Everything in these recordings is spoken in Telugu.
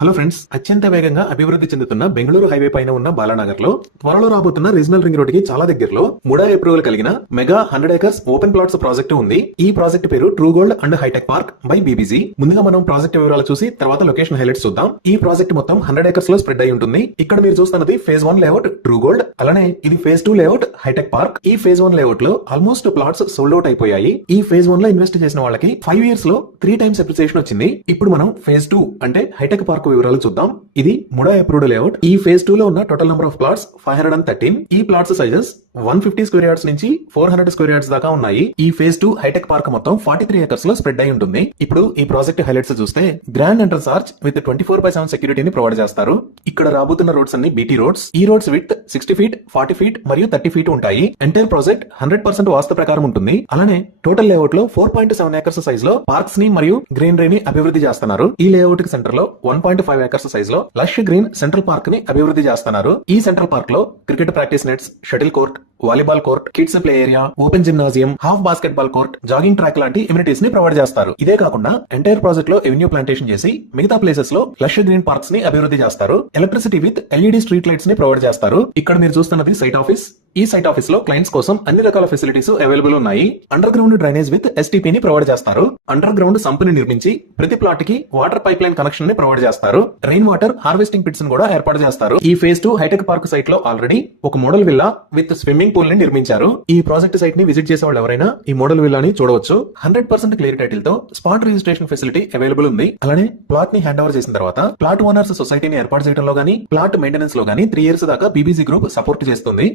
హలో ఫ్రెండ్స్, అత్యంత వేగంగా అభివృద్ధి చెందుతున్న బెంగళూరు హైవే పైన ఉన్న బాలానగర్ లో త్వరలో రాబోతున్న రీజనల్ రింగ్ రోడ్ కి చాలా దగ్గరలో ముడా అప్రూవల్ కలిగిన mega 100 acres open plots project ఉంది. ఈ ప్రాజెక్ట్ పేరు true gold and hitech park by BBG. ముందుగా మనం ప్రాజెక్ట్ వివరాలు చూసి తర్వాత లొకేషన్ హైలైట్స్ చూద్దాం. ఈ ప్రాజెక్ట్ మొత్తం 100 ఏకర్స్ లో స్ప్రెడ్ అయి ఉంటుంది. ఇక్కడ మీరు చూస్తున్నది ఫేజ్ 1 లేఅవుట్ ట్రూ గోల్డ్, అలానే ఇది ఫేజ్ 2 లేఅవుట్ హైటెక్ పార్క్. ఈ ఫేజ్ 1 లేఅవుట్ లో ఆల్మోస్ట్ ప్లాట్స్ సోల్డ్ అవుట్ అయిపోయాయి. ఈ ఫేజ్ 1 లో ఇన్వెస్ట్ చేసిన వాళ్ళకి 5 years లో 3 times అప్రిసియేషన్ వచ్చింది. ఇప్పుడు మనం ఫేజ్ 2 అంటే హైటెక్ పార్క్ వివరాలు చూద్దాం. ఇది ముడా అప్రూవ్డ్ లేఅవుట్. ఈ ఫేజ్ 2 లో ఉన్న టోటల్ నెంబర్ ఆఫ్ ప్లాట్స్ 513. ఈ ప్లాట్స్ సైజెస్ 150 స్క్వేర్ యార్డ్స్ నుంచి 400 స్క్వేర్ యార్డ్స్ దాకా ఉన్నాయి. ఈ ఫేజ్ 2 హైటెక్ పార్క్ మొత్తం 43 ఏకర్స్ లో స్ప్రెడ్ అయి ఉంటుంది. ఇప్పుడు ఈ ప్రాజెక్ట్ హైలైట్స్ చూస్తే గ్రాండ్ ఎంట్రన్స్ ఆర్చ్ విత్ 24/7 సెక్యూరిటీని ప్రొవైడ్ చేస్తారు. ఇక్కడ రాబోతున్న రోడ్స్ అన్ని బీటీ రోడ్స్. ఈ రోడ్స్ విత్ 60 feet, 40 feet మరియు 30 feet ఉంటాయి. ఎంటైర్ ప్రాజెక్ట్ 100% వాస్తు ప్రకారం ఉంటుంది. అలానే టోటల్ లేఅవుట్ లో 4.7 ఏకర్స్ సైజ్ లో పార్క్స్ ని మరియు గ్రీనరీని అభివృద్ధి చేస్తున్నారు. ఈ లేఅవుట్ కి సెంటర్ లో 1.5 ఏకర్స్ సైజ్ లో లష్ గ్రీన్ సెంట్రల్ పార్క్ ని అభివృద్ధి చేస్తున్నారు. ఈ సెంట్రల్ పార్క్ లో cricket practice nets, shuttle court, volleyball court, kids play area, open gymnasium, half basket ball court, jogging track లాంటి ఎమ్యూనిటీస్ ని ప్రొవైడ్ చేస్తారు. ఇదే కాకుండా ఎంటైర్ ప్రాజెక్ట్ లో ఎవెన్యూ ప్లాంటేషన్ చేసి మిగతా ప్లేసెస్ లో లష్ గ్రీన్ పార్క్స్ ని అభివృద్ధి చేస్తారు. Electricity with LED street lights ని ప్రొవైడ్ చేస్తారు. ఇక్కడ మీరు చూస్తున్నది సైట్ ఆఫీస్. ఈ సైట్ ఆఫీస్ లో క్లయింట్స్ కోసం అన్ని రకాల ఫెసిలిటీస్ అవైలబుల్ ఉన్నాయి. Under ground drainage with STP ని ప్రొవైడ్ చేస్తారు. అండర్ గ్రౌండ్ సంపుని నిర్మించి ప్రతి ప్లాట్ కి వాటర్ పైప్ లైన్ కనెక్షన్ ని ప్రొవైడ్ చేస్తారు. రెయిన్ వాటర్ హార్వెస్టింగ్ పిట్స్ ని కూడా ఏర్పాటు చేస్తారు. ఈ ఫేజ్ 2 హైటెక్ పార్క్ సైట్ లో ఆల్రెడీ ఒక model villa with swimming pool ని నిర్మించారు. ఈ ప్రాజెక్ట్ సైట్ ని విజిట్ చేసే వాళ్ళు ఎవరైనా ఈ మోడల్ విల్లాని చూడవచ్చు. 100% క్లియర్ టైటిల్ తో స్పాట్ రిజిస్ట్రేషన్ ఫెసిలిటీ అవైలబుల్ ఉంది. అలానే ప్లాట్ ని హ్యాండ్ ఓవర్ చేసిన తర్వాత ప్లాట్ ఓనర్స్ సొసైటీని ఏర్పాటు చేయడంలో గానీ ప్లాట్ మెయింటెనెన్స్ లో గానీ 3 years దాకా బీబీసీ గ్రూప్ సపోర్ట్ చేస్తుంది.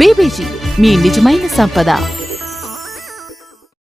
బీబీజీ, మీ నిజమైన సంపద.